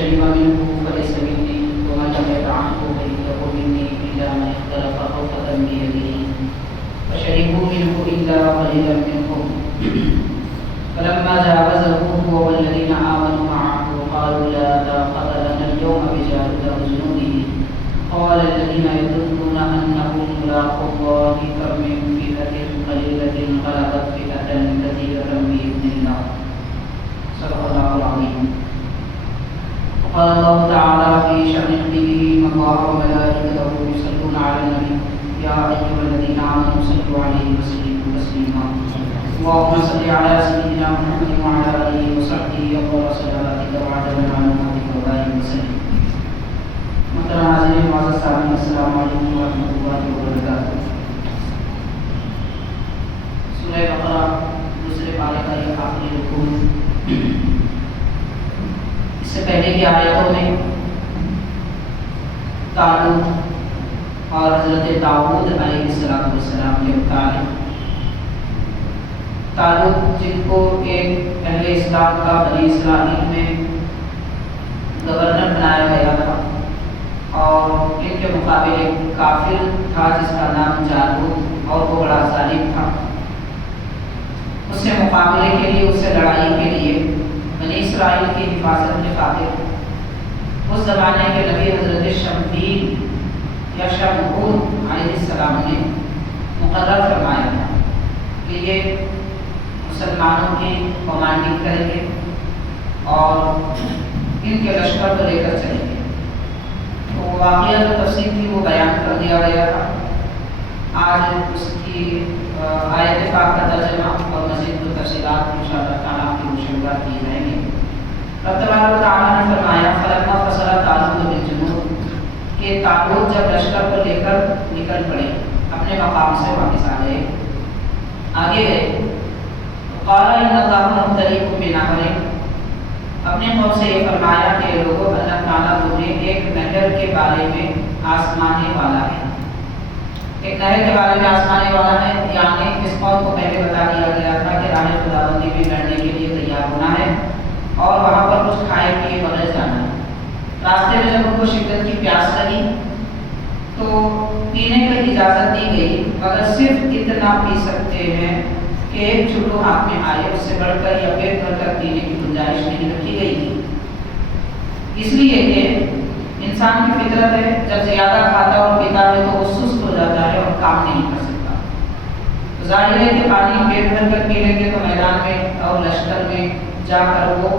شرب منه فليس مني ومن لم يطعمه فإنه مني إلا من اختلف خلطة بيده فشربوا منه إلا قليلا منهم فلما جاوزه هو والذين آمنوا معه قالوا لا طاقة لنا اليوم بجالوت وجنوده قال الذين يظنون أنهم ملاقو الله كم من فئة قليلة غلبت فئة كثيرة بإذن الله صدق الله العظيم. وقال الله تعالى في شأن نبيه إن الله وملائكته يصلون على النبي يا أيها الذين آمنوا صلوا عليه وسلموا تسليما. اللهم صل على سيدنا محمد وعلى آله وصحبه أفضل صلواتك وعدد معلوماتك وبارك وسلم. محترم حاضرین معزز سامعین السلام علیکم ورحمۃ اللہ وبرکاتہ. سورہ بقرہ دوسرے پارے کا یہ آخری رکوع. اس سے پہلے کی آیتوں میں طالوت اور حضرت داؤد علیہ السلام کے متعلق طالوت جن کو ایک اہل اسلام کا بنی اسرائیل میں گورنر بنایا گیا تھا اور ان کے مقابلے کافر تھا جس کا نام جالوت اور وہ بڑا ظالم تھا. اس سے مقابلے کے لیے اس سے لڑائی کے لیے بنی اسرائیل کی حفاظت میں خاطر اس زمانے کے نبی حضرت شمعون یا شمعون علیہ السلام نے مقرر فرمایا تھا کہ یہ مسلمانوں کی کمانڈنگ کریں گے اور ان کے لشکر کو لے کر چلیں گے. تو واقعہ جو تفصیل تھی وہ بیان کر دیا گیا تھا. آج اس کی آیت پاک کا ترجمہ اور مزید کو تفصیلات انشاءاللہ تعالیٰ کی مشاہدات کی جائیں گے. رب تبارک و تعالیٰ نے فرمایا فلما فصل طالوت بالجنود کہ طالوت جب لشکر کو لے کر نکل پڑے اپنے مقام سے واپس آگے گئے قال ان اللہ مبتلیکم بنہر اپنے قوم سے یہ فرمایا کہ لوگوں اللہ تعالیٰ تمہیں ایک نہر کے بارے میں آزمانے والا ہے. ایک نہر کے بارے میں آزمانے والا ہے یعنی اس قوم کو پہلے بتا دیا گیا تھا کہ راہ خداوندی میں لڑنے کے لیے تیار ہونا ہے اور وہاں پر کچھ کھائے پیے بغیر جانا ہے. راستے میں جب ان کو شدت کی پیاس لگی تو پینے کی اجازت دی گئی مگر صرف اتنا پی سکتے ہیں کہ ایک چلو ہاتھ میں آئے. اس سے بڑھ کر یا پیٹ بھر کر پینے کی گنجائش نہیں رکھی گئی تھی. اس لیے کہ انسان کی فطرت ہے جب زیادہ کھاتا اور پیتا ہے تو وہ سست ہو جاتا ہے اور کام نہیں کر سکتا. تو ظاہر ہے کہ پانی پیٹ بھر کر پی لیں گے تو میدان میں اور لشکر میں جا کر وہ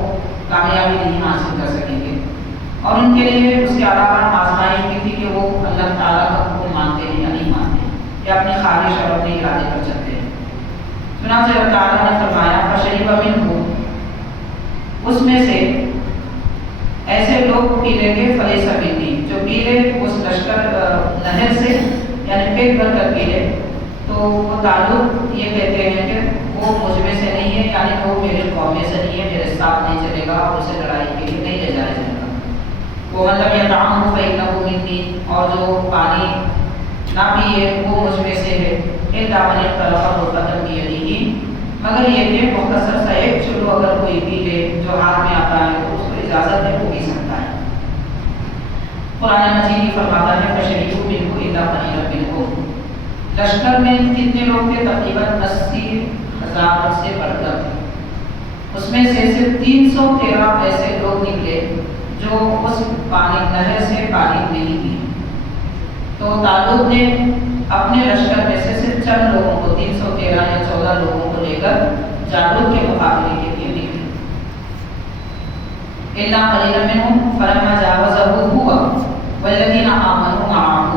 کامیابی نہیں حاصل کر سکیں گے. اور ان کے لیے اس کے علاوہ آزمائش بھی تھی کہ وہ اللہ تعالیٰ کا حکم مانتے ہیں یا نہیں مانتے یا اپنی خواہش اور اپنے ارادے پر چلتے ہیں. چنانچہ اللہ تعالیٰ نے فرمایا فشرب منہ اس میں سے ایسے لوگ پی لیں گے فلیس منی جو پی لے اس لشکر نہر سے یعنی پیٹ بھر کر پی لے تو وہ طالوت یہ کہتے ہیں کہ وہ مجھ میں سے نہیں ہے یعنی وہ میرے قوم میں سے نہیں ہے میرے ساتھ نہیں چلے گا اور اسے لڑائی کے لیے نہیں لے جایا جائے گا. وہ مطلب یہ طعام فإنه منی اور جو پانی نہ پیے وہ مجھ میں سے ہے. الا من اختلف خلطة بيده مگر یہ کہ مختصر سا ایک چلو اگر کوئی پی لے جو ہاتھ میں آتا ہے تو اس کو اجازت ہے وہ پی سکتا ہے. قرآن مجید فرماتا ہے فشربوا منه إلا قليلا منهم لشکر میں کتنے لوگ تھے تقریباً 80,000 سے بڑھ کر. اس میں سے صرف 313 ایسے لوگ نکلے جو اس پانی نہر سے پانی نہیں پی. تو طالوت نے اپنے لشکر میں سے صرف چند لوگوں کو 313 یا 14 لوگوں کو لے کر جالوت کے مقابلے کے لیے نکلے. الا قليلا منهم فلما جاوزه هو والذين آمنوا معه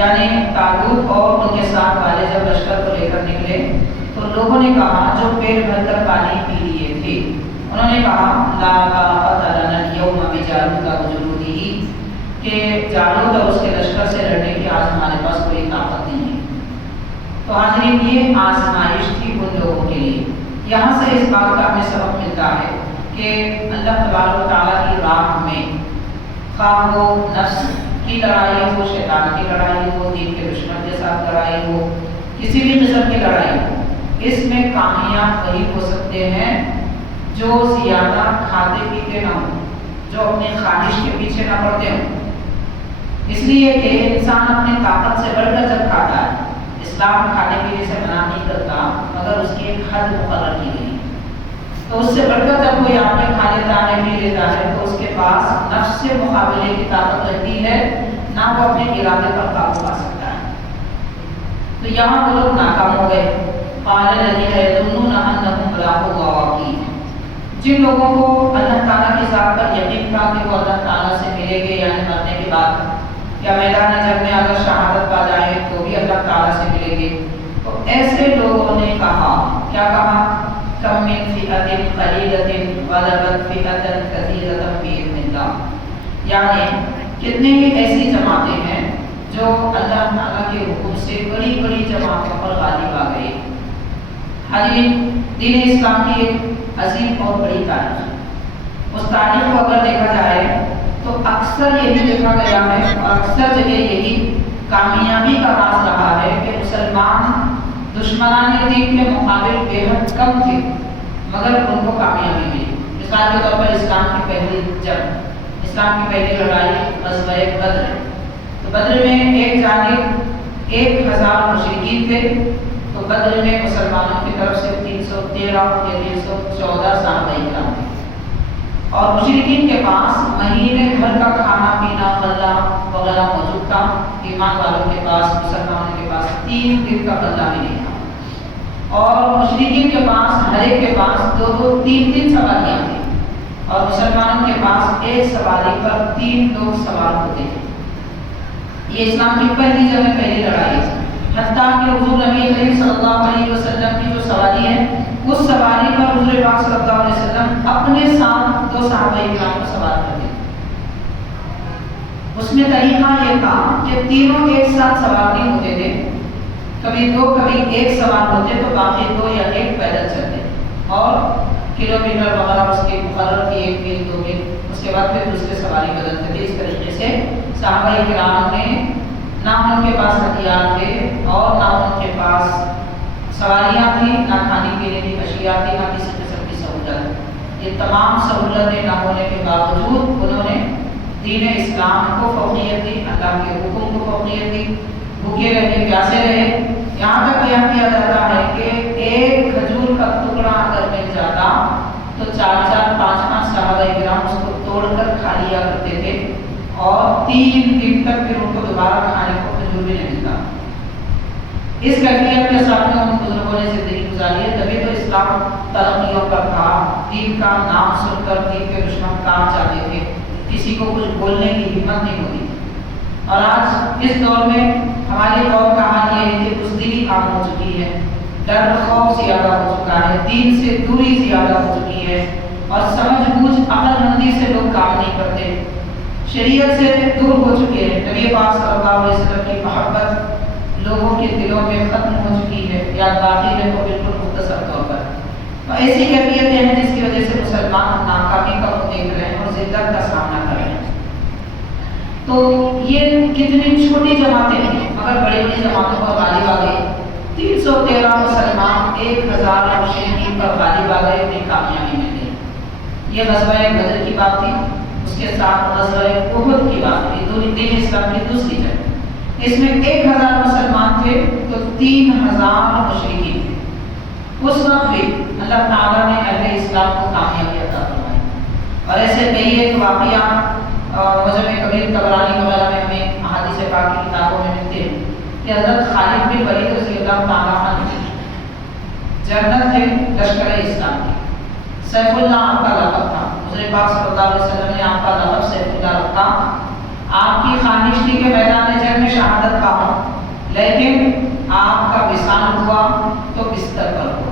یعنی طالوت اور ان کے ساتھ والے جب لشکر کو لے کر نکلے تو لوگوں نے کہا جو پیٹ بھر کر پانی پی لیے تھے انہوں نے کہا لا طاقة لنا اليوم بجالوت وجنوده کہ جالوت اور اس کے لشکر سے لڑنے کی آج ہمارے پاس کوئی طاقت نہیں ہے. تو حاضرین یہ آزمائش تھی ان لوگوں کے لیے. یہاں سے اس بات کا ہمیں سبق ملتا ہے کہ اللہ تبارک و تعالیٰ کی راہ میں خواہ وہ نفس کی لڑائی ہو شیطان کی لڑائی ہو دین کے دشمن کے ساتھ لڑائی ہو کسی بھی قسم کی لڑائی ہو اس میں کامیاب وہی ہو سکتے ہیں جو زیادہ کھاتے پیتے نہ ہوں جو اپنی خواہش کے پیچھے نہ پڑتے ہوں، اس لیے کہ انسان اپنی طاقت سے بڑھ کر جب کھاتا ہے، اسلام کھانے پینے سے منع نہیں کرتا مگر اس کی ایک حد مقرر کی گئی، تو اس سے بڑھ کر جب کوئی آپ نے کھا لیتا ہے پی لیتا ہے تو اس کے پاس نفس سے مقابلے کی طاقت رہتی ہے، نہ وہ اپنے ارادے پر قابو پا سکتا ہے۔ تو یہاں وہ لوگ ناکام ہو گئے۔ قال الذين يظنون انهم ملاقو الله، جن لوگوں کو اللہ تعالیٰ کی ذات پر یقین تھا کہ وہ اللہ تعالیٰ سے ملیں گے، یعنی مرنے کے بعد یا میدان جنگ میں اگر شہادت پا جائیں تو بھی اللہ تعالیٰ سے ملیں گے، تو ایسے لوگوں نے کہا، کیا کہا؟ کم من فئۃ قلیلۃ غلبت فئۃ کثیرۃ بإذن اللہ، یعنی کتنے ہی ایسی جماعتیں ہیں جو اللہ تعالیٰ کے حکم سے بڑی بڑی جماعتوں پر غالب آ گئی۔ حالانکہ دین اسلام کی ایک عظیم اور بڑی تاریخ ہے، اس تاریخ کو اگر دیکھا جائے تو اکثر یہی دیکھا گیا ہے اور اکثر جگہ یہی کامیابی کا راز رہا ہے کہ مسلمان دشمنان دین کے مقابل بے حد کم تھے مگر ان کو کامیابی ملی۔ مثال کے طور پر اسلام کی پہلی جنگ، اسلام کی پہلی لڑائی غزوہ بدر، تو بدر میں ایک جانب 1000 مشرکین تھے، تو بدر میں مسلمانوں کی طرف سے 313 یا 314 صحابہ کرام تھے، اور مشرکین کے پاس مہینے بھر کا کھانا پینا غلہ وغیرہ موجود تھا، ایمان والوں کے پاس مسلمانوں کے پاس 3 دن کا غلہ بھی نہیں تھا، اور مشرکین کے پاس ہر ایک کے پاس 2-2 3-3 سواریاں تھیں، اور مسلمانوں کے پاس ایک سواری پر 3 لوگ سوار ہوتے تھے۔ یہ اسلام کی پہلی جنگ، پہلی لڑائی ہے، حتیٰ کہ حضور نبی کریم صلی اللہ علیہ وسلم کی جو سواری ہے اس سواری پر حضور پاک صلی اللہ علیہ وسلم اپنے ساتھ 2 صحابہ کرام کو سوار کرتے تھے۔ اس میں طریقہ یہ تھا کہ تینوں ایک ساتھ سوار نہیں ہوتے تھے، کبھی 2 کبھی 1 سوار ہوتے تو باقی 2 یا 1 پیدل چلتے، اور کلومیٹر وغیرہ اس کے مقرر کی 1 میل 2 میل، اس کے بعد پھر دوسرے سواری بدلتے تھے۔ اس طریقے سے صحابہ کرام نے نہ ان کے پاس ہتھیار تھے اور نہ ان کے پاس سواریاں تھیں، نہ کھانے پینے کی اشیاء تھی، نہ کسی قسم کی سہولت۔ یہ تمام سہولتیں نہ ہونے کے باوجود انہوں نے دین اسلام کو فوقیت دی، اللہ کے حکم کو فوقیت دی، بھوکے رہے پیاسے رہے، یہاں تک بیان کیا جاتا ہے کہ ایک کھجور کا ٹکڑا اگر مل جاتا تو 4-4 5-5 صحابہ کرام اس کو توڑ کر کھا لیا کرتے تھے، اور 3 دن تک پھر ان کو دوبارہ کھانے کو کھجور بھی نہیں ملتا۔ اس کیفیت کے ساتھ ان بزرگوں نے زندگی گزاری ہے، تبھی تو اسلام ترقیوں پر تھا، دین کا نام سن کر دین کے دشمن کام چاہتے تھے، کسی کو کچھ بولنے کی ہمت نہیں ہوتی تھی۔ اور آج اس دور میں ہماری قوم کا حال یہ ہے کہ بزدلی عام ہو چکی ہے، ڈر خوف زیادہ ہو چکا ہے، دین سے دوری زیادہ ہو چکی ہے، اور سمجھ بوجھ عقل مندی سے لوگ کام نہیں کرتے، شریعت سے دور ہو چکے ہیں۔ نبی پاک صلی اللہ علیہ وسلم کی محبت لوگوں کے دلوں میں ختم ہو چکی ہے، یا باقی ہے تو بالکل مختصر طور پر۔ تو ایسی کیفیتیں ہیں جس کی وجہ سے مسلمان ناکامی کا منہ دیکھ رہے ہیں اور ذلت کا سامنا کر رہے ہیں۔ تو یہ کتنی چھوٹی جماعتیں ہیں مگر بڑی بڑی جماعتوں پر غالب آ گئی۔ 313 مسلمان 1000 مشرکین پر غالب آ گئے، اپنی کامیابی میں گئے۔ یہ غزوہ بدر کی بات تھی، اس کے ساتھ غزوہ احد کی بات تھی، دین اسلام کی دوسری جنگ۔ اس میں 1000 مسلمان تھے تو 3000 مشرکین تھے۔ اس وقت بھی اللہ تعالیٰ نے اہل اسلام کو کامیابی عطا فرمائی، اور ایسے کئی ایک واقعات معجم کبیر طبرانی وغیرہ میں ہمیں احادیث پاک کی کتابوں میں ملتے ہیں کہ حضرت خالد بن ولید رضی اللہ تعالیٰ عنہ جنرل تھے لشکر اسلام کے، سیف اللہ آپ کا لقب تھا، حضور پاک صلی اللہ علیہ وسلم نے آپ کا لقب سیف اللہ رکھا۔ آپ کی خواہش تھی کہ میدان جنگ میں شہادت پاؤں، لیکن آپ کا وصال ہوا تو بستر پر ہوا۔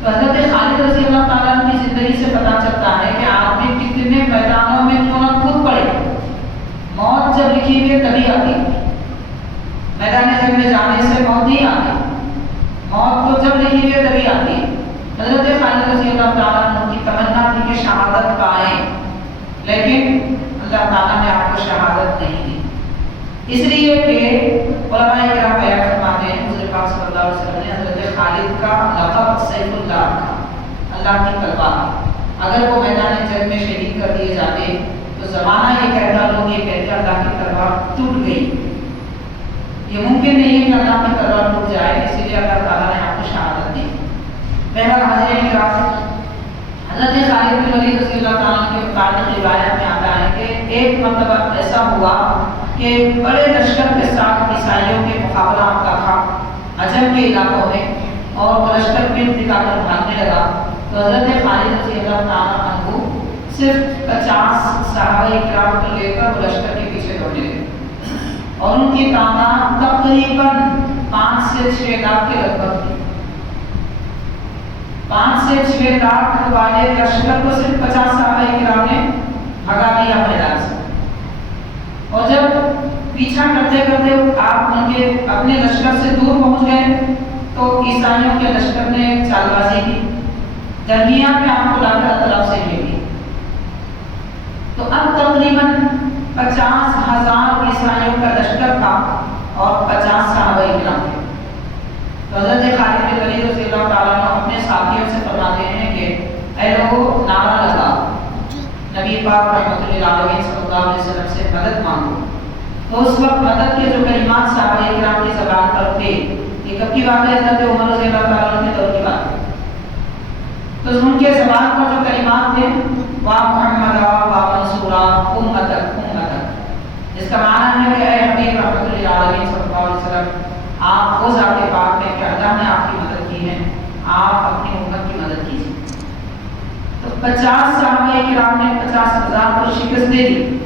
تو حضرت خالد رضی اللہ تعالیٰ عنہ کی زندگی سے پتہ چلتا ہے کہ آدمی کتنے میدانوں میں کیوں نہ کود پڑے، موت جب لکھی ہوئی تبھی آتی، میدان جنگ میں جانے سے موت نہیں آتی، موت تو جب لکھی ہوئی تبھی آتی۔ حضرت خالد رضی اللہ تعالیٰ عنہ کی تمنا تھی کہ شہادت پائیں، لیکن اللہ تعالیٰ نے آپ کو شہادت نہیں دی، اس لیے کہ علماء کرام بیان فرماتے ہیں حضور پاک صلی اللہ علیہ وسلم نے حضرت خالد کا لقب سیف اللہ رکھا، اللہ کی تلوار، اگر وہ میدان جنگ میں شہید کر دیے جاتے تو زمانہ یہ کہتا، لوگ یہ کہتے اللہ کی تلوار ٹوٹ گئی۔ یہ ممکن نہیں ہے کہ اللہ کی تلوار ٹوٹ جائے، اسی لیے اللہ تعالیٰ نے آپ کو شہادت دی۔ بہرحال حاضرین کرام، حضرت خالد بن ولید رضی اللہ تعالیٰ کے متعلق روایت میں آتا ہے کہ ایک مرتبہ ایسا ہوا کہ بڑے لشکر کے ساتھ عیسائیوں کے مقابلہ ہوتا تھا عجم کے علاقوں میں، اور وہ لشکر پھر دکھا کر بھاگنے لگا تو حضرت خالد رضی اللہ تعالیٰ عنہ صرف 50 صحابہ کرام کو لے کر وہ لشکر کے پیچھے دوڑنے لگے، اور ان کی تعداد تقریباً 5 سے 6 لاکھ کے لگ بھگ تھی۔ 5 سے 6 لاکھ والے لشکر کو صرف 50 صحابہ کرام نے بھگا دیا میدان سے، اور جب پیچھا کرتے کرتے آپ ان کے اپنے لشکر سے دور پہنچ گئے تو عیسائیوں کے لشکر نے چال بازی کی، درمیان میں آپ کو لا کر اطراف سے لے گئی۔ تو اب تقریباً 50,000 عیسائیوں کا لشکر تھا اور 50 صحابہ کرام تھے۔ تو حضرت خالد بن ولید رضی اللہ تعالیٰ عنہ اپنے ساتھیوں سے فرماتے ہیں کہ اے لوگوں، نعرہ لگا، نبی پاک رحمۃ اللہ علیہ صلی اللہ علیہ وسلم سے مدد مانگو۔ تو اس وقت مدد کے جو کلمات صحابہ کرام کی زبان پر تھے، یہ کب کی بات ہے؟ حضرت عمر رضی اللہ تعالیٰ عنہ کے دور کی بات ہے۔ تو ان کے زبان پر جو کلمات تھے، وا محمد وا منصورا امتک امتک، جس کا معنی ہے کہ اے حبیب رحمۃ اللہ علیہ صلی اللہ علیہ وسلم، آپ وہ ذات پاک ہیں کہ اللہ نے آپ کی مدد کی ہے، آپ اپنی امت کی مدد کیجیے۔ تو 50 صحابہ کرام نے 50,000 کو شکست دے دی،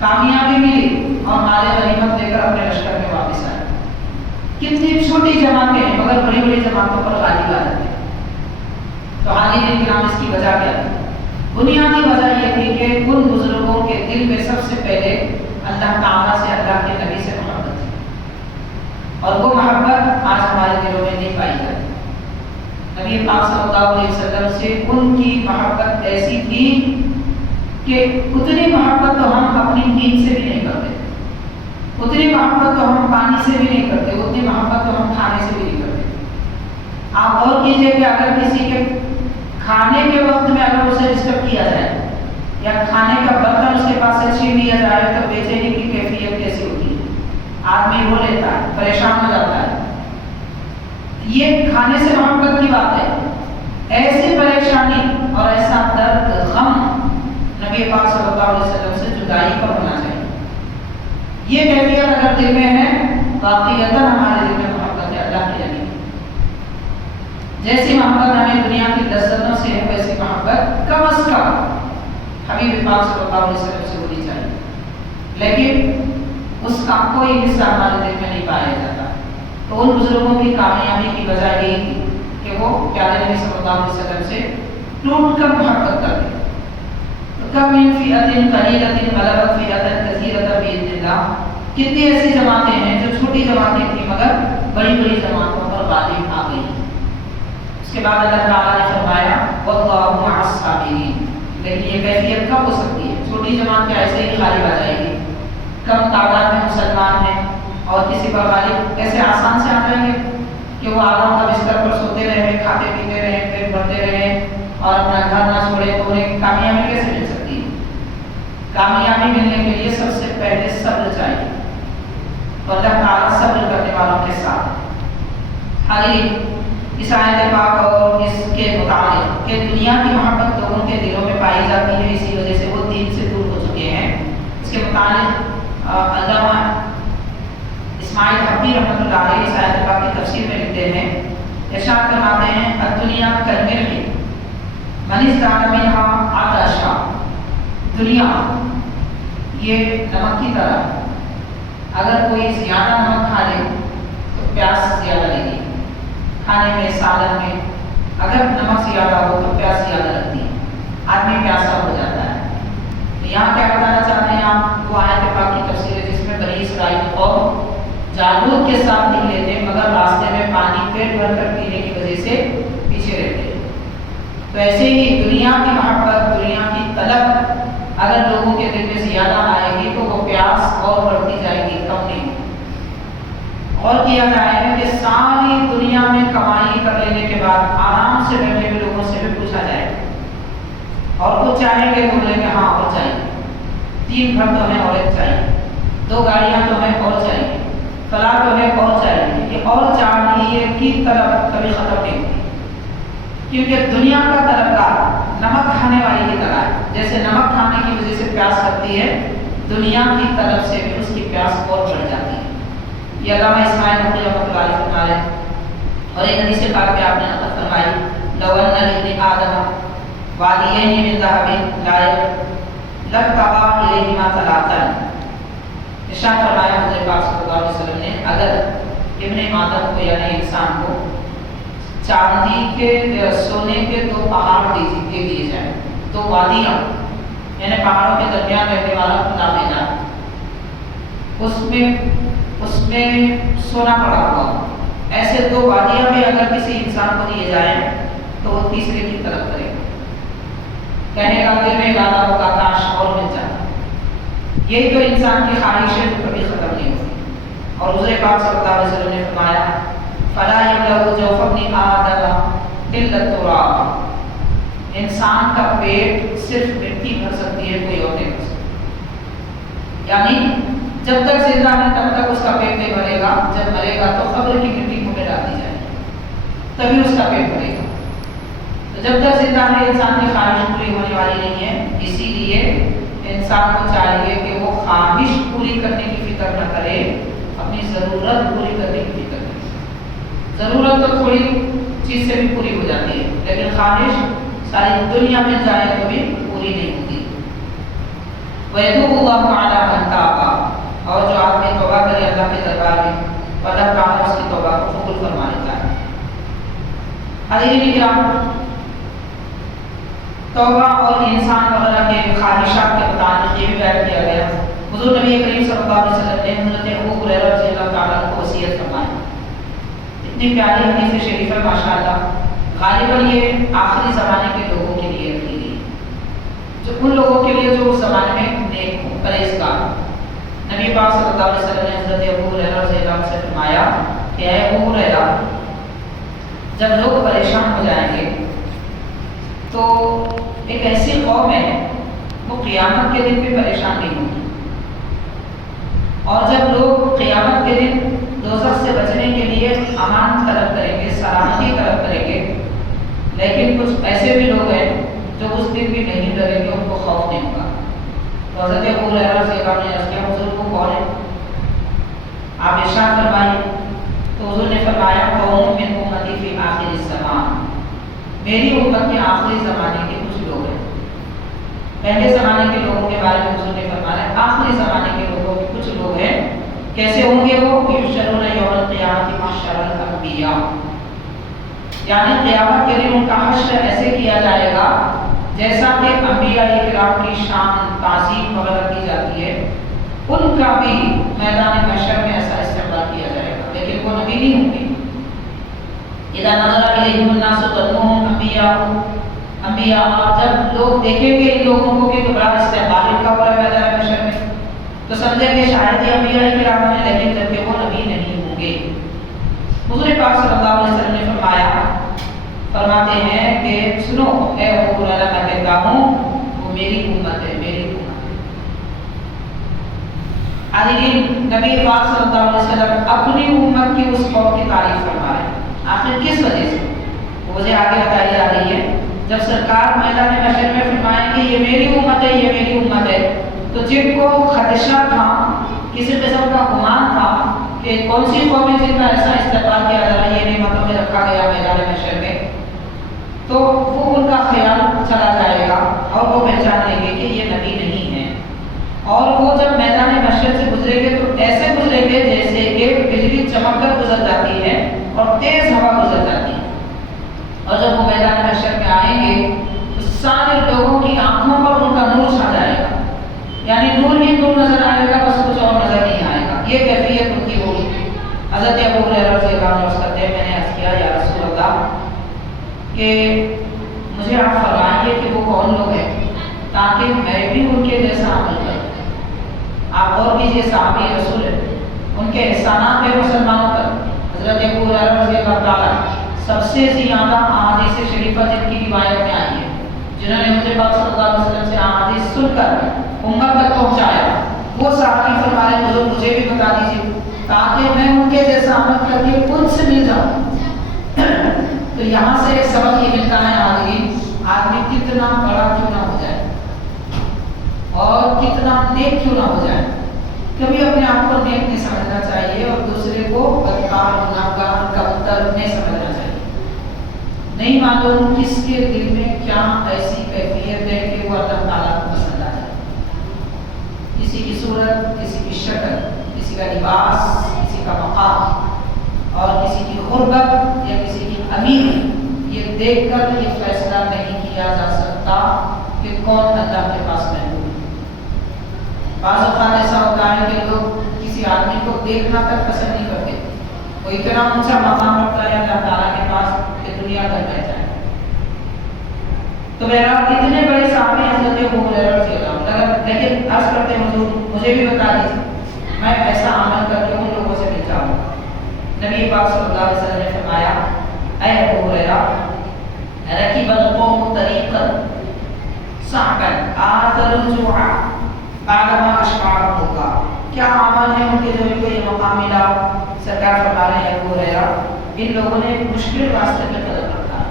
کامیابی ملی، اور مال غنیمت لے کر اپنے لشکر میں واپس آئے۔ کتنی چھوٹی جماعتیں ہیں مگر بڑی بڑی جماعتوں پر غالب آ جاتے ہیں۔ تو حاضرین کرام، اس کی وجہ کیا تھی؟ بنیادی وجہ یہ تھی کہ ان بزرگوں کے دل میں سب سے پہلے اللہ تعالیٰ سے، اللہ کے نبی سے محبت تھی، اور وہ محبت آج ہمارے دلوں میں نہیں پائی جاتی۔ نبی پاک صلی اللہ علیہ وسلم سے ان کی محبت ایسی تھی کہ اتنی محبت تو ہم اپنی نیند سے بھی نہیں کرتے، اتنی محبت تو ہم پانی سے بھی نہیں کرتے، اتنی محبت تو ہم کھانے سے بھی نہیں کرتے۔ آپ غور کیجئے کہ اگر کسی کے کھانے کے وقت میں اگر اسے ڈسٹرب کیا جائے یا کھانے کا برتن اس کے پاس سے چھین لیا جائے تو بے چینی کی کیفیت کیسی ہوتی ہے؟ آدمی رو لیتا ہے، پریشان ہو جاتا ہے۔ یہ کھانے سے محبت کی بات ہے۔ ایسی پریشانی اور ایسا درد، غم نبی پاک صلی اللہ علیہ وسلم سے جدائی کا ہونا چاہیے۔ یہ کیفیت اگر دل میں ہے، واقعیتاً ہمارے دل میں محبت ہے اللہ کے نبی۔ جیسی محبت ہمیں دنیا کی لذتوں سے ہے، ویسی محبت کم از کم حبیب پاک صلی اللہ علیہ وسلم سے ہونی چاہیے، لیکن اس کا کوئی حصہ ہمارے دل میں نہیں پایا جاتا۔ تو ان بزرگوں کی کامیابی کی وجہ یہی تھی کہ وہ پیارے نبی صلی اللہ علیہ وسلم سے ٹوٹ کر محبت کرتے۔ کم من فئۃ قلیلۃ غلبت فئۃ کثیرۃ باذن اللہ، کتنی ایسی جماعتیں ہیں جو چھوٹی جماعتیں تھیں مگر بڑی بڑی جماعتوں پر غالب آ گئی۔ اس کے بعد اللہ تعالیٰ نے فرمایا واللہ مع الصابرین۔ لیکن یہ کیفیت کب ہو سکتی ہے؟ چھوٹی جماعت کے ایسے ہی غالب آ جائے گی، کم تعداد میں مسلمان ہیں اور کسی پر غالب ایسے آسان سے آ جائیں گے کہ وہ آرام کا بستر پر سوتے رہے، کھاتے پیتے رہے، پیٹ بھرتے رہے اور اپنا گھر نہ چھوڑے، تو انہیں کامیابی کیسے مل سکتی ہے؟ کامیابی ملنے کے لیے سب سے پہلے صبر چاہیے، تو اللہ تعالیٰ صبر کرنے والوں کے ساتھ۔ حاضرین، اس آیت پاک اور اس کے متعلق کہ دنیا کی محبت لوگوں کے دلوں میں پائی جاتی ہے، اسی وجہ سے وہ دین سے دور ہو چکے ہیں، اس کے متعلق علامہ اسماعیل حبی رحمۃ اللہ علیہ اس آیت پاک کی تفسیر میں لکھتے ہیں، ارشاد فرماتے ہیں الدنیا کالمرح من ازداد منها عطشا، دنیا یہ نمک کی طرح ہے، اگر کوئی زیادہ نمک کھا لے تو پیاس زیادہ لگے، کھانے میں، سالن میں اگر نمک زیادہ ہو تو پیاس زیادہ لگتی ہے، آدمی پیاسا ہو جاتا ہے۔ تو یہاں کیا بتانا چاہتے ہیں آپ؟ وہ آیت پاک کی تفسیر ہے جس میں بنی اسرائیل قوم جالوت کے ساتھ نکلے تھے مگر راستے میں پانی پیٹ بھر کر پینے کی وجہ سے پیچھے رہتے۔ تو ایسے ہی دنیا کی محبت، دنیا کی طلب اگر لوگوں کے دل میں زیادہ آئے گی تو وہ پیاس اور بڑھتی جائے گی، کم نہیں۔ اور کیا جائے کہ ساری دنیا میں کمائی کر لینے کے بعد آرام سے بیٹھے ہوئے لوگوں سے بھی پوچھا جائے اور کچھ چاہیں گے تو بولیں گے ہاں اور چاہیے، 3 گھر تو ہیں اور ایک چاہیے، 2 گاڑیاں تو ہیں اور چاہیے، فلاں تو ہے اور چاہیے۔ یہ اور چاہیے کی طلب کبھی ختم نہیں ہوتی، کیونکہ دنیا کا طلبگار نمک کھانے والی کی طرح ہے، جیسے نمک کھانے کی وجہ سے پیاس لگتی ہے، دنیا کی طرف سے بھی اس کی پیاس اور بڑھ جاتی ہے۔ یہ علامہ اسماعیل نقوی رحمۃ اللہ علیہ فرما رہے ہیں، اور ایک حدیث پاک میں آپ نے نقل فرمائی، لو ان لابن آدم وادیین من ذهب لا لابتغى الیہما ثلاثا، ارشاد فرمایا حضرت پاک صلی اللہ علیہ وسلم نے، اگر ابن آدم کو یعنی انسان کو چاندی کے سونے کے 2 پہاڑ دے دیے جائیں، 2 وادیاں، یعنی پہاڑوں کے درمیان رہنے والا کھلا میدان، اس میں سونا پڑا ہوا، ایسے 2 وادیاں بھی اگر کسی انسان کو دیے جائیں تو وہ تیسرے کی طرف کرے گا، کہنے کا دل میں ارادہ ہوگا کاش اور مل جاتا۔ یہی تو انسان کی خواہش ہے جو کبھی ختم نہیں ہوتی، اور حضور پاک صلی اللہ علیہ وسلم نے فرمایا فلا یملأ جوف ابن آدم الا التراب، انسان کا پیٹ صرف مٹی بھر سکتی ہے، کوئی اور نہیں بھر سکتی، یعنی جب تک زندہ ہے تب تک اس کا پیٹ نہیں بھرے گا، جب مرے گا تو قبر کی مٹی منہ میں ڈال دی جائے گی تبھی اس کا پیٹ بھرے گا۔ تو جب تک زندہ ہے انسان کی خواہش پوری ہونے والی نہیں ہے، اسی لیے انسان کو چاہیے کہ وہ خواہش پوری کرنے کی فکر نہ کرے، اپنی ضرورت پوری کرنے کی فکر کرے۔ ضرورت تو تھوڑی چیز سے بھی پوری ہو جاتی ہے، لیکن خواہش ساری دنیا میں جائے تو بھی پوری نہیں ہوتی۔ وَيَتُوبُ اللَّهُ عَلَىٰ مَن تَابَ، اور جو آدمی توبہ کرے اللہ کے دربار میں، اللہ تعالیٰ اس کی توبہ کو قبول فرما لیتا ہے۔ حضرین کرام، توبہ اور انسان وغیرہ کے خواہشات کے متعلق یہ بھی بیان کیا گیا۔ حضور نبی کریم صلی اللہ علیہ وسلم نے حضرت ابو ہریرہ رضی اللہ تعالیٰ عنہ کو وصیت فرمائی، اتنی پیاری حدیث شریف ہے ماشاءاللہ، غالباً یہ آخری زمانے کے لوگوں کے لیے رکھی گئی، جو ان لوگوں کے لیے جو اس زمانے میں نیک ہوں، پرہیزگار۔ نبی پاک صلی اللہ علیہ وسلم نے حضرت ابو ہریرہ رضی اللہ عنہ سے فرمایا کہ اے ابو ہریرہ، جب لوگ پریشان ہو جائیں گے تو ایک ایسی قوم ہے وہ قیامت کے دن بھی پریشان نہیں ہوگی، اور جب لوگ قیامت کے دن دوزخ سے بچنے کے لیے امان طلب کریں گے، سلامتی طلب کریں گے، لیکن کچھ ایسے بھی لوگ ہیں جو اس دن بھی نہیں ڈریں گے، ان کو خوف نہیں ہوگا۔ تو حضرت ابو ہریرہ سے کہا نے عرض کیا حضور کو کون ہے؟ آپ ارشاد فرمائیے۔ تو حضور نے فرمایا قوم من امتی فی آخر الزمان، میری امت کے آخری زمانے کے کچھ لوگ ہیں۔ پہلے زمانے کے لوگوں کے بارے میں حضور نے فرمایا آخری زمانے کے لوگوں کے کچھ لوگ ہیں، کیسے ہوں گے وہ؟ یحشرون یوم القیامۃ محشر الانبیاء، یعنی قیامت کے دن ان کا حشر ایسے کیا جائے گا جیسا کہ انبیاء کرام کی شان تعظیم وغیرہ کی جاتی ہے، ان کا بھی میدان محشر میں ایسا استقبال کیا جائے گا، لیکن وہ نبی نہیں ہوں گے۔ اذا نظر الیہم الناس ظنوهم انبیاء، جب لوگ دیکھیں گے ان لوگوں کو کہ بڑا استقبال ان کا ہو رہا ہے میدان محشر میں، تو سمجھیں گے شاید یہ انبیاء کرام ہیں، لیکن جبکہ وہ نبی نہیں ہوں گے۔ حضور پاک صلی اللہ علیہ وسلم نے فرماتے ہیں کہ سنو اے ابو ہریرہ، میں کہتا ہوں وہ میری امت ہے، میری امت ہے۔ حضرین، نبی پاک صلی اللہ علیہ وسلم اپنی امت کی اس قوم کی تعریف فرما رہے ہیں، آخر کس وجہ سے؟ مجھے آگے بتائی جا رہی ہے، جب سرکار میدان محشر میں فرمائیں گے یہ میری امت ہے، یہ میری امت ہے، تو جن کو خدشہ تھا، کسی قسم کا گمان تھا کہ کون سی قوم ہے جن کا ایسا استقبال کیا جا رہا ہے، یہ نعمتوں میں رکھا گیا میدان محشر میں، تو وہ ان کا خیال چلا جائے گا اور وہ پہچان لیں گے کہ یہ نبی نہیں ہے، اور وہ جب میدان محشر سے گزریں گے تو ایسے گزریں گے جیسے کہ بجلی چمک کر گزر جاتی ہے اور تیز ہوا گزر جاتی ہے، اور جب وہ میدان محشر میں آئیں گے تو سارے لوگوں کی آنکھوں پر ان کا نور چھا جائے گا، یعنی نور ہی نور نظر آئے گا، بس کچھ اور نظر نہیں آئے گا، یہ کیفیت ان کی ہوگی۔ حضرت ابو ہریرہ رضی اللہ عنہ عرض کرتے ہیں میں نے عرض کیا یا رسول اللہ کہ مجھے آپ فرمائیے کہ وہ کون لوگ ہیں تاکہ میں بھی ان کے جیسا عمل کروں۔ آپ اور کیجیے، صحابی رسول ہیں، ان کے احسانات ہیں مسلمانوں پر۔ حضرت ابو ہریرہ رضی اللہ تعالیٰ سب سے زیادہ احادیث شریفہ جن کی روایت میں آئی ہے، جنہوں نے مجھے پاک صلی اللہ علیہ وسلم سے احادیث سن کر امت تک پہنچایا، وہ صحابی فرمانے حضور مجھے بھی بتا دیجیے تاکہ میں ان کے جیسا عمل کر کے ان سے مل جاؤں۔ تو یہاں سے ایک سبق یہ ملتا ہے آدمی کتنا بڑا کیوں نہ ہو جائے اور کتنا نیک کیوں نہ ہو جائے، کبھی اپنے آپ کو نیک نہیں سمجھنا چاہیے اور دوسرے کو بدکار گناہگار کمتر نہیں سمجھنا چاہیے۔ نہیں معلوم کس کے دل میں کیا ایسی کیفیت ہے کہ وہ اللہ تعالیٰ کو پسند آ جائے۔ کسی کی صورت، کسی کی شکل، کسی کا لباس، کسی کا مقام اور کسی کی غربت یا کسی کی امیری، یہ دیکھ کر یہ فیصلہ نہیں کیا جا سکتا کہ کون اللہ کے پاس محبوب ہے۔ بعض اوقات ایسا ہوتا ہے کہ لوگ کسی آدمی کو دیکھنا تک پسند نہیں کرتے، وہ اتنا اونچا مقام رکھتا ہے اللہ تعالیٰ کے پاس کہ دنیا بھر رہ جائے۔ تو بہرحال کتنے بڑے صحابی حضرت ابو ہریرہ رضی اللہ عنہ، لیکن عرض کرتے ہیں حضور مجھے بھی بتا دیجیے میں ایسا عمل کر کے ان لوگوں سے مل جاؤں۔ نبی پاک صلی اللہ علیہ وسلم نے فرمایا اے ابو ہریرہ رکب القوم طریقا صعبا آثر الجوع بعدما اشبعهم الله، کیا عمل ہے ان کے جو ان کو یہ مقام ملا؟ سرکار فرما رہے ہیں ابو ہریرہ ان لوگوں نے مشکل راستے پہ قدم رکھا،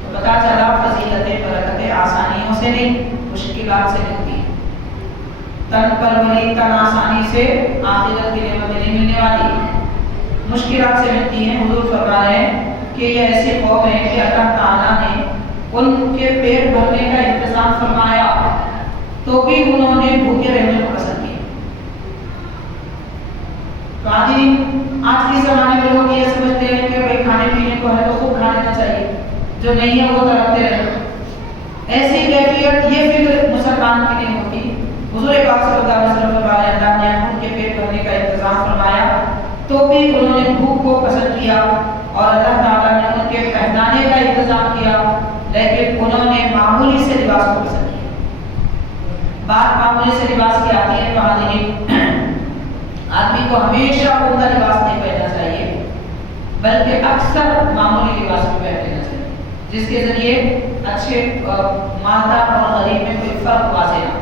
تو پتہ چلا فضیلتیں برکتیں آسانیوں سے نہیں مشکلات سے ملتی ہیں۔ تن پروری تن آسانی سے آخرت کی نعمتیں نہیں ملنے والی، مشکلات سے ملتی ہیں۔ حضور فرما رہے ہیں کہ یہ ایسی قوم ہے کہ اللہ تعالیٰ نے ان کے پیٹ بھرنے کا انتظام فرمایا تو بھی انہوں نے بھوکے رہنے کو پسند کیا۔ تو آج کے زمانے میں لوگ یہ سمجھتے ہیں کہ بھائی کھانے پینے کو ہے تو خوب کھا لینا چاہیے، جو نہیں ہے وہ تڑپتے رہے۔ ایسی کیفیت یہ فکر مسلمان کی نہیں ہوتی۔ حضور پاک صلی اللہ علیہ وسلم اللہ نے ان کے پیٹ بھرنے کا انتظام فرمایا تو بھی انہوں نے بھوک کو پسند کیا، اور اللہ تعالیٰ نے ان کے پہنانے کا انتظام کیا لیکن انہوں نے معمولی سے لباس کو پسند کیا۔ بات معمولی سے لباس کی آتی ہے تو آدمی کو ہمیشہ عمدہ لباس نہیں پہننا چاہیے بلکہ اکثر معمولی لباس کو پہن لینا چاہیے، جس کے ذریعے اچھے مالدار اور غریب میں کوئی فرق واضح نہ ہو۔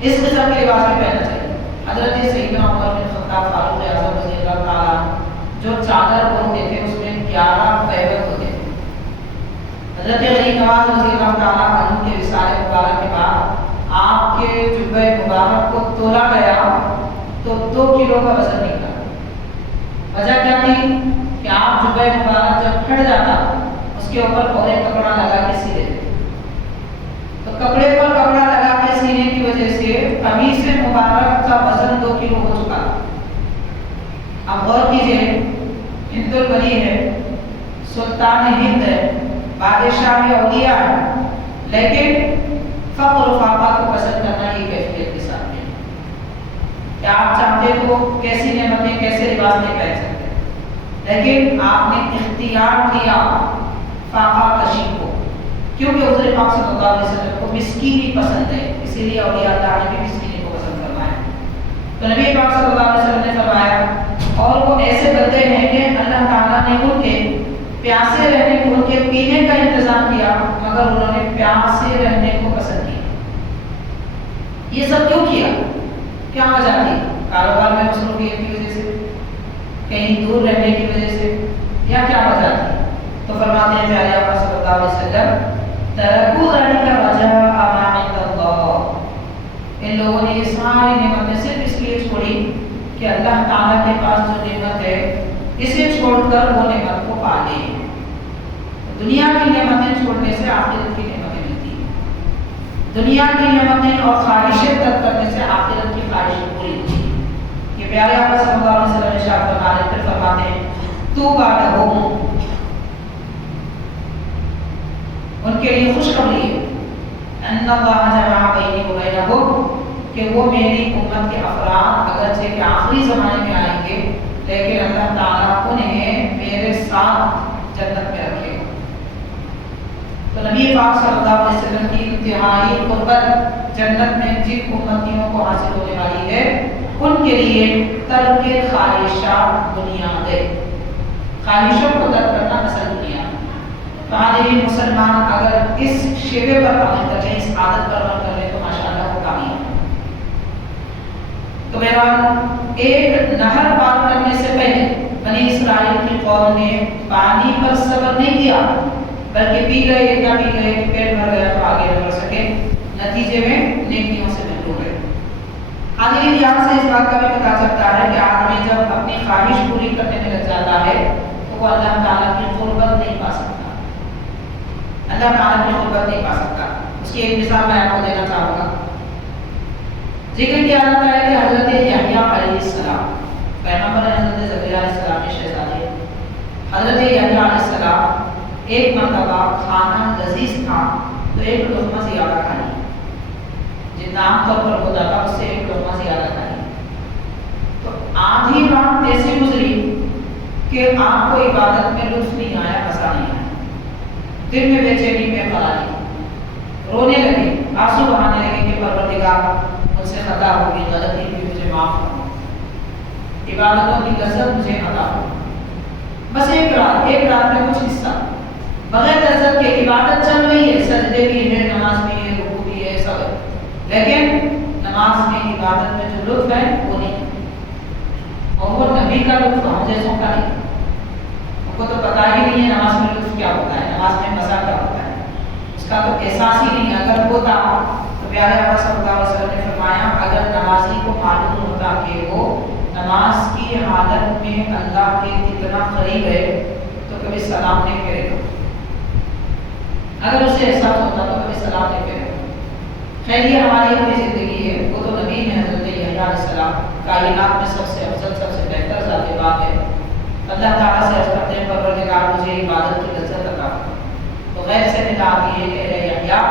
اس قسم کے لباس میں پہننا چاہیے۔ حضرت سیدنا عمر بن خطاب فاروق اعظم رضی اللہ تعالیٰ جو چادر اوڑھتے تھے اس میں 11 پیوند ہوتے تھے۔ حضرت غریب نواز رضی اللہ تعالیٰ عنہ کے وصال مبارک کے بعد آپ کے جبہ مبارک کو تولا گیا تو 2 کلو کا وزن نکلا۔ وجہ کیا تھی کہ آپ جبہ مبارک جب پھٹ جاتا اس کے اوپر اور ایک کپڑا لگا کے سی دیتے، تو کپڑے پر کپڑا لگا کے سینے کی وجہ سے قمیص مبارک کا وزن 2 کلو ہو چکا۔ اب غور کیجئے، ہند الولی ہے، سلطان ہند ہے، بادشاہ اولیاء ہے، لیکن فقر و فاقہ کو پسند کرنا یہ کیفیت کے ساتھ ہے کہ آپ چاہتے تو کیسی نعمتیں کیسے لباس نہیں پہن سکتے، لیکن آپ نے اختیار کیا فاقہ کشی کو، کیونکہ حضور پاک صلی اللہ علیہ وسلم کو مسکینی پسند ہے، اسی لیے اولیاء اللہ نے بھی مسکینی کو پسند فرمایا۔ تو نبی پاک صلی اللہ علیہ وسلم نے فرمایا اور وہ ایسے بندے ہیں کہ اللہ تعالیٰ نے ان کے پیاسے رہنے کو، ان کے پینے کا انتظام کیا مگر انہوں نے پیاسے رہنے کو پسند کیا۔ یہ سب کیوں کیا؟ کیا وجہ تھی؟ کاروبار میں مصروفیت کی وجہ سے، کہیں دور رہنے کی وجہ سے، یا کیا وجہ تھی؟ تو فرماتے ہیں پیارے آقا صلی اللہ علیہ وسلم ترکوا ذلک وجاء ما عند اللہ، ان لوگوں نے یہ ساری نعمتیں صرف اس لیے چھوڑی کہ اللہ تعالیٰ کے پاس جو نعمت ہے اسے چھوڑ کر وہ نعمت کو پا لیں۔ دنیا کی نعمتیں چھوڑنے سے آخرت کی نعمتیں ملتی ہیں، دنیا کی نعمتیں اور خواہشیں ترک کرنے سے آخرت کی خواہشیں پوری ہوتی ہیں۔ یہ پیارے آقا صلی اللہ علیہ وسلم ارشاد فرما رہے ہیں، فرماتے ہیں طوبیٰ لہم، ان کے لیے خوشخبری ہے ان اللہ جمع بینی و بینہم، کہ وہ میری امت کے افراد اگرچہ کہ آخری زمانے میں آئیں گے لیکن اللہ تعالیٰ انہیں میرے ساتھ جنت میں رکھے گا۔ تو نبی پاک صلی اللہ علیہ وسلم کی انتہائی قربت جنت میں جن امتیوں کو حاصل ہونے والی ہے ان کے لیے ترک خواہشات بنیاد ہے، خواہشوں کو ترک کرنا اصل بنیاد۔ حاضرین مسلمان اگر اس شیوے پر عمل کر لیں، اس عادت پر عمل کر لیں تو ماشاءاللہ وہ کامیاب ہے۔ تو بہرحال ایک نہر پار کرنے سے پہلے بنی اسرائیل کی قوم نے پانی پر صبر نہیں کیا، بلکہ پی گئے، اتنا پی گئے کہ پیٹ بھر گیا تو آگے نہ بڑھ سکے، نتیجے میں نیکیوں سے محروم رہے۔ حاضرین یہاں سے اس بات کا بھی پتہ چلتا ہے کہ آدمی جب اپنی خواہش پوری کرنے میں لگ جاتا ہے تو وہ اللہ تعالیٰ کی قربت نہیں پا سکتا، اللہ تعالیٰ کی قربت نہیں پا سکتا۔ اس کی ایک مثال میں آپ کو دینا چاہوں گا۔ ذکر کیا جاتا ہے کہ حضرت یحییٰ علیہ السلام، پیغمبر حضرت زکریا علیہ السلام کے شہزادے حضرت یحییٰ علیہ السلام ایک مرتبہ کھانا لذیذ تھا تو ایک لقمہ زیادہ کھا لی، جتنا عام طور پر ہوتا تھا اس سے ایک لقمہ زیادہ کھا لی، تو آدھی رات ایسی گزری کہ آپ کو عبادت میں لطف نہیں آیا، مزہ نہیں آیا، دل میں بے چینی میں خرابی، رونے لگے، آنسو بہانے لگے کہ پروردگار مجھ سے خطا ہوگی، غلطی ہوئی، مجھے معاف کرو، عبادتوں کی لذت مجھے عطا ہو۔ بس ایک رات میں کچھ حصہ بغیر لذت کے عبادت چل رہی ہے، سجدے بھی ہے، نماز بھی ہے، رکوع بھی ہے، سب ہے، لیکن نماز میں عبادت میں جو لطف ہے وہ نہیں، اور وہ نبی کا لطف ہم جیسوں کا نہیں، ان کو تو پتہ ہی نہیں ہے نماز میں لطف کیا ہوتا ہے، نماز میں مزہ کیا ہوتا ہے، اس کا تو احساس ہی نہیں ہے۔ اگر ہوتا تو پیارے آقا صلی اللہ علیہ وسلم نے فرمایا اگر نمازی کو معلوم ہوتا کہ وہ نماز کی حالت میں اللہ کے کتنا قریب ہے تو کبھی سلام نہیں کرے گا، اگر اسے احساس ہوتا تو کبھی سلام نہیں کرے گا۔ خیر یہ ہماری اپنی زندگی ہے، وہ تو نبی ہے حضرت یحییٰ علیہ السلام، کائنات میں سب سے افضل، سب سے بہتر ذات پاک ہے، اللہ تعالیٰ سے عرض کرتے ہیں پروردگار مجھے عبادت کی لذت عطا کرو، تو غیر سے ندا آتی ہے کہ اے یحییٰ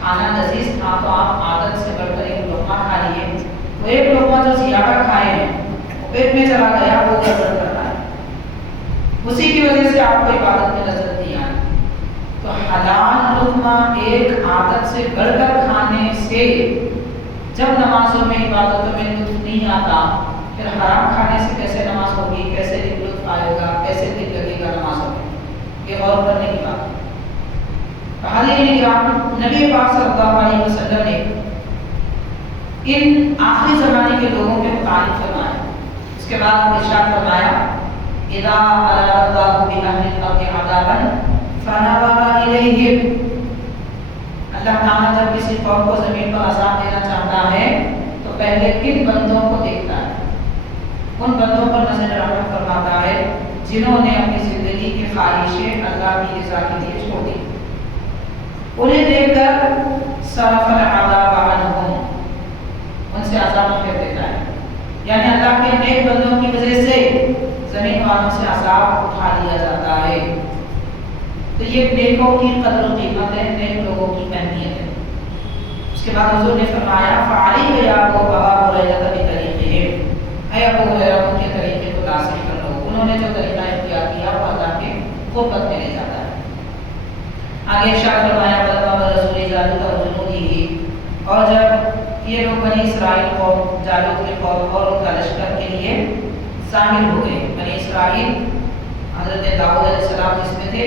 کھانا لذیذ تھا تو آپ عادت سے بڑھ کر ایک لقمہ کھا لیے، وہ ایک لقمہ جو زیادہ کھائے ہیں وہ پیٹ میں چلا گیا، وہ گڑبڑ کر رہا ہے، اسی کی وجہ سے آپ کو عبادت میں لذت نہیں آئی۔ تو حلال لقمہ ایک عادت سے بڑھ کر کھانے سے جب نمازوں میں عبادتوں میں لطف نہیں آتا، پھر حرام کھانے سے کیسے نماز ہوگی، کیسے لطف آئے گا، کیسے دل لگے گا نمازوں میں، یہ غور کرنے کی بات ہے۔ حاضرین کرام، نبی پاک صلی اللہ علیہ وسلم نے ان آخری زمانے کے لوگوں کے متعلق فرمایا، اس کے بعد ارشاد فرمایا اذا اراد اللہ بأہل الارض عذابا فنظر الیہم، اللہ تعالیٰ جب کسی قوم کو زمین پر عذاب دینا چاہتا ہے تو پہلے کن بندوں کو دیکھتا ہے، ان بندوں پر نظر رحمت فرماتا ہے جنہوں نے اپنی زندگی کی خواہشیں اللہ کی رضا کے لیے چھوڑ دی، انہیں دیکھ کر صرف العذاب عنہم، ان سے عذاب پھیر دیتا ہے، یعنی اللہ کے نیک بندوں کی وجہ سے زمین والوں سے عذاب اٹھا لیا جاتا ہے۔ تو یہ نیکوں کی قدر و قیمت ہے، نیک لوگوں کی اہمیت ہے۔ اس کے بعد حضور نے فرمایا فعلیک یا ابا ہریرہ بطریقہم، اے ابو ہریرہ ان کے طریقے کو لازم کر لو، انہوں نے جو طریقہ اختیار کیا وہ اللہ کے قربت میں لے جاتا ہے۔ آگے ارشاد فرمایا فلما برزوا لجالوت وجنودہ، اور جب یہ لوگ بنی اسرائیل قوم، جالوت کی قوم اور ان کا لشکر کے لیے ظاہر ہو گئے، بنی اسرائیل حضرت داؤد علیہ السلام جس میں تھے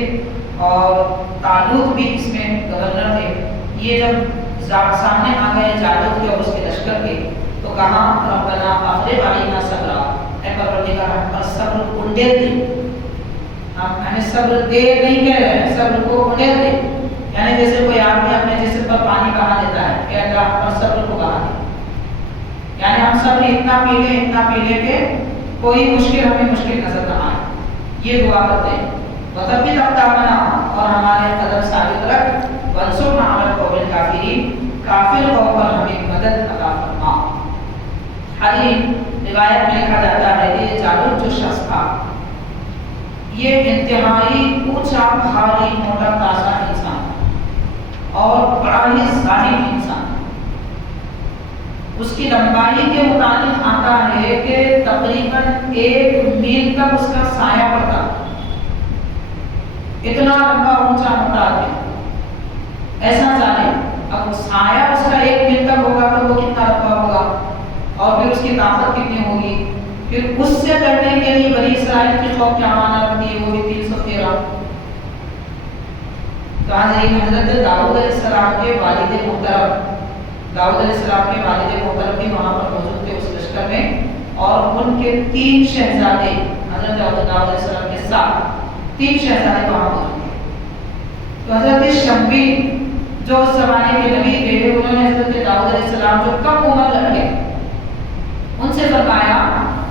اور طالوت بھی اس میں گورنر تھے، یہ جب سامنے آ گئے جالوت کے اور اس کے لشکر کے تو کہا ربنا افرغ علینا صبرا، اے پروردگار ہم پر صبر کو ڈیر دے، ہمیں صبر دے نہیں کہہ رہے ہیں، صبر کو ڈیر دے، یعنی جیسے کوئی آدمی اپنے جسم پر پانی بہا دیتا ہے کہ اللہ ہم پر صبر کو بہا دے، یعنی ہم صبر اتنا پی لیں کہ کوئی مشکل ہمیں مشکل نظر نہ آئے، یہ دعا کرتے ہیں۔ وَثَبِّتْ أَقْدَامَنَا، اور ہمارے قدم ثابت رکھ، وَانصُرْنَا عَلَى الْقَوْمِ الْكَافِرِينَ، کافر قوم پر ہمیں مدد عطا فرما۔ حدیث روایت میں لکھا جاتا ہے کہ جالوت جو شخص تھا یہ انتہائی اونچا، بھاری، موٹا تازہ انسان اور بڑا ہی ظالم انسان، اس کی لمبائی کے مطابق آتا ہے کہ تقریباً 1 میل تک اس کا سایہ پڑتا، اتنا لمبا اونچا موٹا آدمی، ایسا ظالم۔ اب سایہ اس کا 1 میل تک ہوگا تو وہ کتنا لمبا ہوگا، اور پھر اس کی طاقت کتنی ہوگی، پھر اس سے لڑنے کے لیے بنی اسرائیل کی قوم کیا مانا رکھتی ہے، وہ بھی 313، تو حاضرین حضرت داؤد علیہ السلام کے والد محترم بھی وہاں پر موجود تھے اس لشکر میں، اور ان کے 3 شہزادے حضرت داؤد علیہ السلام کے ساتھ 3 شہزادے وہاں موجود تھے۔ تو حضرت شموی جو اس زمانے کے نبی تھے، انہوں نے حضرت داؤد علیہ السلام جو کم عمر لڑکے ان سے فرمایا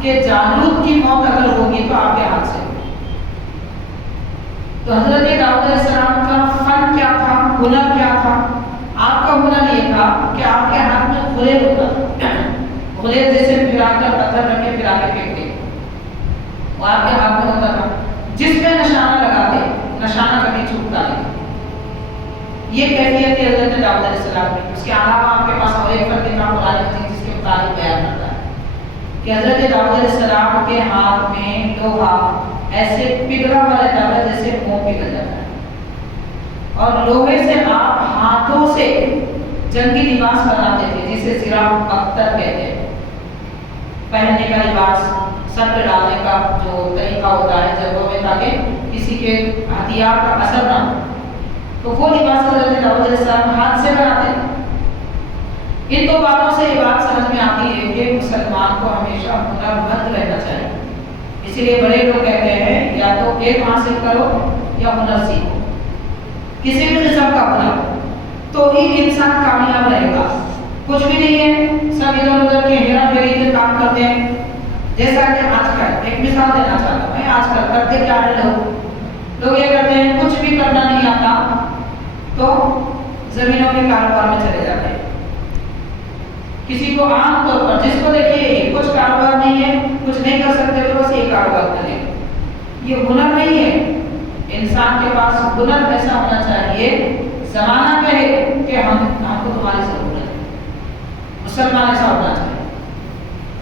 کہ جالوت کی موت اگر ہوگی تو آپ کے ہاتھ سے۔ تو حضرت داؤد علیہ السلام کا فن کیا تھا، ہنر کیا تھا؟ آپ کا ہنر یہ تھا کہ آپ کے ہاتھ میں غلیظ ہوتا تھا، غلیظ جیسے پھرا کر پتھر رکھ کے پھرا کے پھینکتے، وہ آپ کے ہاتھ میں ہوتا تھا، جس پہ نشانہ لگاتے نشانہ کبھی چھوٹتا نہیں۔ یہ کیفیت ہے حضرت داؤد علیہ السلام کی۔ اس کے علاوہ آپ کے پاس اور ایک فرق تھا قرآن مجید جس کے مطابق بیان کرتا ہے کہ حضرت داؤد علیہ السلام کے ہاتھ میں لوہا ایسے پگھلا ہوا رہتا تھا جیسے موم پگھل جاتا ہے، اور لوہے سے آپ ہاتھوں سے جنگی لباس بناتے تھے جسے زرا اختر کہتے ہیں، پہننے کا لباس، سر پہ ڈالنے کا جو طریقہ ہوتا ہے جگہوں میں تاکہ کسی کے ہتھیار کا اثر نہ ہو، تو وہ لباس حضرت داؤد علیہ السلام ہاتھ سے بناتے تھے۔ ان 2 باتوں سے یہ بات سمجھ میں آتی ہے کہ مسلمان کو ہمیشہ ہنر مند رہنا چاہیے۔ اسی لیے بڑے لوگ کہتے ہیں یا تو علم حاصل کرو یا ہنر سیکھو، کسی بھی قسم کا ہنر، تو ہی انسان کامیاب رہے گا۔ کچھ بھی نہیں ہے، سب ادھر ادھر کے ہیرا پھیری کے کام کرتے ہیں، جیسا کہ آج کل ایک مثال دینا چاہتا ہوں میں، آج کل کرتے کیا ہے لوگ یہ کرتے ہیں کچھ بھی کرنا نہیں آتا تو زمینوں کے کاروبار میں چلے جاتے ہیں۔ کسی کو عام طور پر جس کو دیکھیے کچھ کاروبار نہیں ہے، کچھ نہیں کر سکتے تو بس یہ کاروبار کریں، یہ ہنر نہیں ہے۔ انسان کے پاس ہنر ایسا ہونا چاہیے، زمانہ کہے کہ ہم کو تمہاری ضرورت ہے، مسلمان ایسا ہونا چاہیے،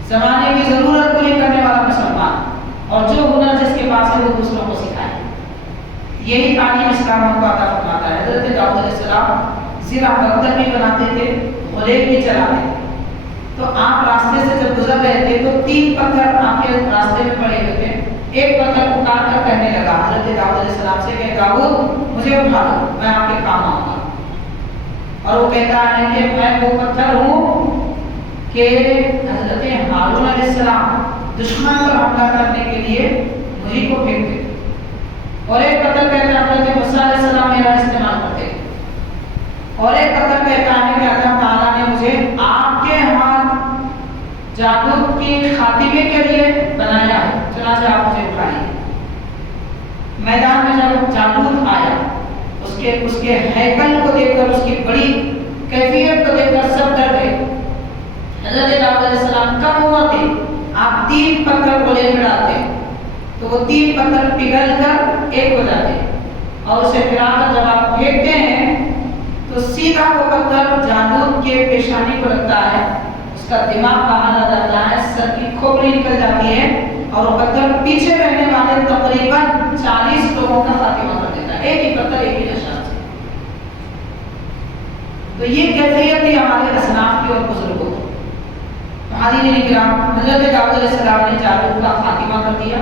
زمانے کی ضرورت پوری کرنے والا مسلمان، اور جو ہنر جس کے پاس ہے وہ دوسروں کو سکھائے۔ یہی تعلیم اسلام ہم کو عطا فرماتا ہے۔ حضرت داؤد علیہ السلام زرا بختر بھی بناتے تھے، غلیظ بھی چلاتے تھے، تو آپ راستے سے جب گزر رہے تھے تو 3 پتھر آپ کے راستے میں پڑے ہوئے تھے، ایک پتھر اٹھا کر کہنے لگا حضرت داؤد علیہ السلام سے کہ داؤد مجھے اٹھا لو، میں آپ کے کام آؤں گا۔ اور وہ کہتا ہے کہ میں وہ پتھر ہوں کہ حضرت ہارون علیہ السلام دشمن پر حملہ کرنے کے لیے مجھے کو پھینکتے، اور ایک پتھر کہتا ہے حضرت موسیٰ علیہ السلام میرا استعمال کرتے، اور ایک پتھر کہتا ہے کہ اللہ تعالیٰ نے مجھے آپ کے ہاتھ جالوت کی خاتمے کے لیے بنایا ہے، چنانچہ آپ مجھے اٹھائیے۔ میدان میں جب جالوت آیا، اس کے ہیکل کو دیکھ کر، اس کی بڑی کیفیت کو دیکھ کر سب ڈر گئے۔ حضرت داؤد علیہ السلام کم عمر تھے، آپ 3 پتھر کو لے کر آتے تو وہ 3 پتھر پگھل کر ایک ہو جاتے، اور اسے پھرا کر جب آپ پھینکتے ہیں تو سیدھا وہ پتھر جالوت کے پیشانی کو لگتا ہے، اس کا دماغ باہر آ جاتا ہے، سر کی کھوپڑی نکل جاتی ہے، اور وہ پتھر پیچھے رہنے والے تقریباً 40 لوگوں کا خاتمہ کر دیتا ہے، ایک ہی پتھر ایک ہی نشان سے۔ تو یہ کیفیت تھی ہمارے اسلاف کی اور بزرگوں کی۔ حاضرین کرام، حضرت داؤد علیہ السلام نے جالوت کا خاتمہ کر دیا۔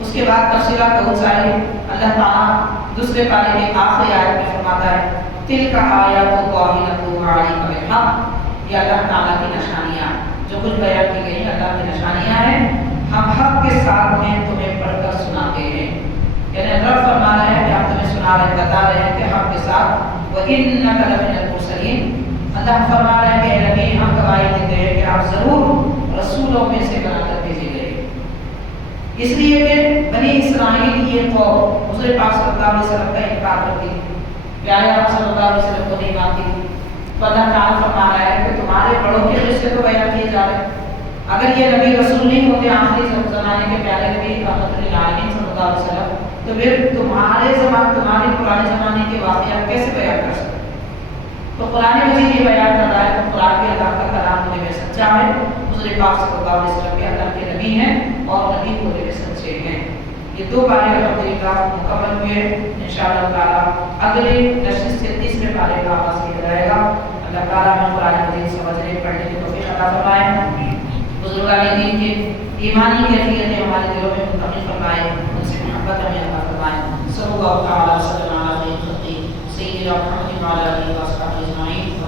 اس کے بعد تفصیلات بہت ساری، اللہ تعالیٰ دوسرے پارے کے آخری آیت میں فرماتا ہے تلک آیات اللہ علیک بالحق، یہ اللہ تعالیٰ کی نشانیاں جو کچھ بیان کی گئی اللہ کی نشانیاں ہیں، ہم حق کے ساتھ میں تمہیں پڑھ کر سناتے ہیں۔ یعنی رب فرما رہے ہیں کہ ہم تمہیں سنا رہے ہیں، بتا رہے ہیں کہ حق کے ساتھ وَإِنَّكَ لَمِنَ الْمُرْسَلِينَ، اللہ فرما رہے ہیں کہ اے نبی ہم گواہی دیتے ہیں کہ آپ ضرور رسولوں میں سے بنا کر بھیجے گئے، اس لیے کہ بنی اسرائیل یہ قوم حضور پاک صلی اللہ علیہ وسلم کا انکار کرتی تھی، پیارے آپ صلی اللہ علیہ وسلم کو نہیں مانتی تھی، تو اللہ تعالیٰ فرما رہا ہے کہ تمہارے بڑوں کے قصے تو بیان کیے جا رہے ہیں، اگر یہ نبی رسول نہیں ہوتے آخری زمانے کے پیارے نبی رحمت للعالمین صلی اللہ علیہ وسلم، تو پھر تمہارے پرانے زمانے کے واقعات کیسے بیان کر سکتے؟ تو قرآن مجید یہ بیان کر رہا ہے کہ قرآن بھی اللہ کا کلام ہونے میں سچا ہے، حضور پاک صلی اللہ علیہ وسلم بھی اللہ کے نبی ہیں اور نبی ہونے میں سچے ہیں۔ یہ 2 پارے الحمدللہ مکمل ہوئے، انشاءاللہ تعالیٰ اگلے نشست کے 30ویں پارے کا آغاز کیا جائے گا۔ اللہ تعالیٰ ہمیں قرآن مجید سمجھنے پڑھنے کی توفیق عطا فرمائے، بزرگان دین کے ایمانی کیفیتیں ہمارے دلوں میں منتقل فرمائے، ان سے محبت ہمیں عطا فرمائے۔ صلی اللہ تعالیٰ وسلم علی خلقہ سیدنا سيدنا محمد وعلى آله وصحبه أجمعين